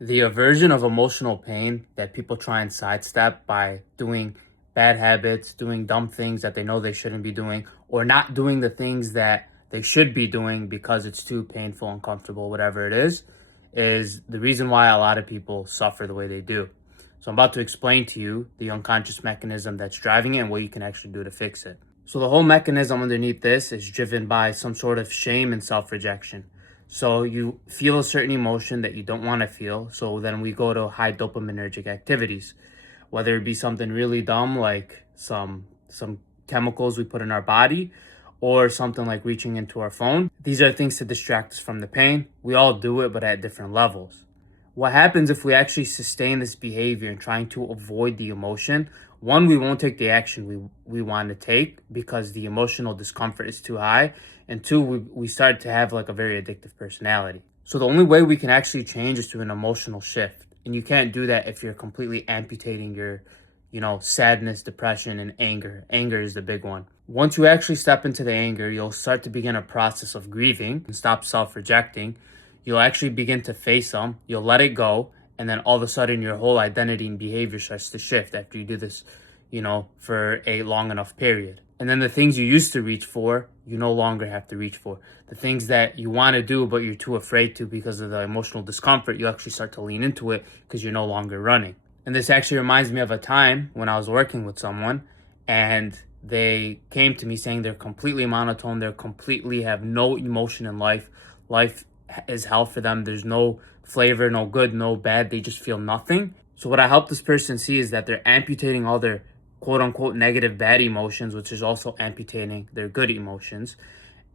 The aversion of emotional pain that people try and sidestep by doing bad habits, doing dumb things that they know they shouldn't be doing, or not doing the things that they should be doing because it's too painful, uncomfortable, whatever it is the reason why a lot of people suffer the way they do. So I'm about to explain to you the unconscious mechanism that's driving it and what you can actually do to fix it. So the whole mechanism underneath this is driven by some sort of shame and self-rejection. So you feel a certain emotion that you don't want to feel. So then we go to high dopaminergic activities, whether it be something really dumb like some chemicals we put in our body, or something like reaching into our phone. These are things to distract us from the pain. We all do it, but at different levels. What happens if we actually sustain this behavior and trying to avoid the emotion? One, we won't take the action we want to take because the emotional discomfort is too high. And two, we start to have like a very addictive personality. So the only way we can actually change is through an emotional shift. And you can't do that if you're completely amputating your, sadness, depression, and anger. Anger is the big one. Once you actually step into the anger, you'll start to begin a process of grieving and stop self-rejecting. You'll actually begin to face them, you'll let it go, and then all of a sudden your whole identity and behavior starts to shift after you do this, for a long enough period. And then the things you used to reach for, you no longer have to reach for. The things that you want to do, but you're too afraid to because of the emotional discomfort, you actually start to lean into it because you're no longer running. And this actually reminds me of a time when I was working with someone and they came to me saying they're completely monotone, they're completely have no emotion in life. Life is hell for them. There's no flavor, no good, no bad. They just feel nothing. So what I help this person see is that they're amputating all their quote unquote negative bad emotions, which is also amputating their good emotions.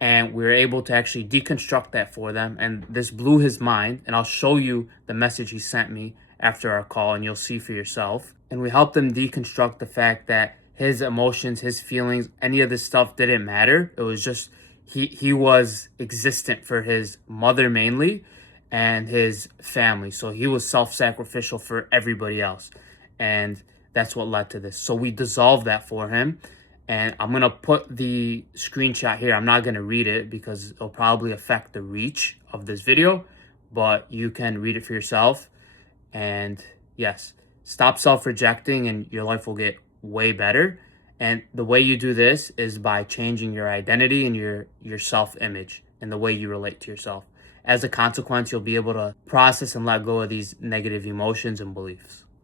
And we were able to actually deconstruct that for them. And this blew his mind. And I'll show you the message he sent me after our call and you'll see for yourself. And we helped him deconstruct the fact that his emotions, his feelings, any of this stuff didn't matter. It was just he was existent for his mother mainly and his family. So he was self-sacrificial for everybody else. And that's what led to this. So we dissolved that for him. And I'm going to put the screenshot here. I'm not going to read it because it'll probably affect the reach of this video, but you can read it for yourself. And yes, stop self-rejecting and your life will get way better. And the way you do this is by changing your identity and your self-image and the way you relate to yourself. As a consequence, you'll be able to process and let go of these negative emotions and beliefs.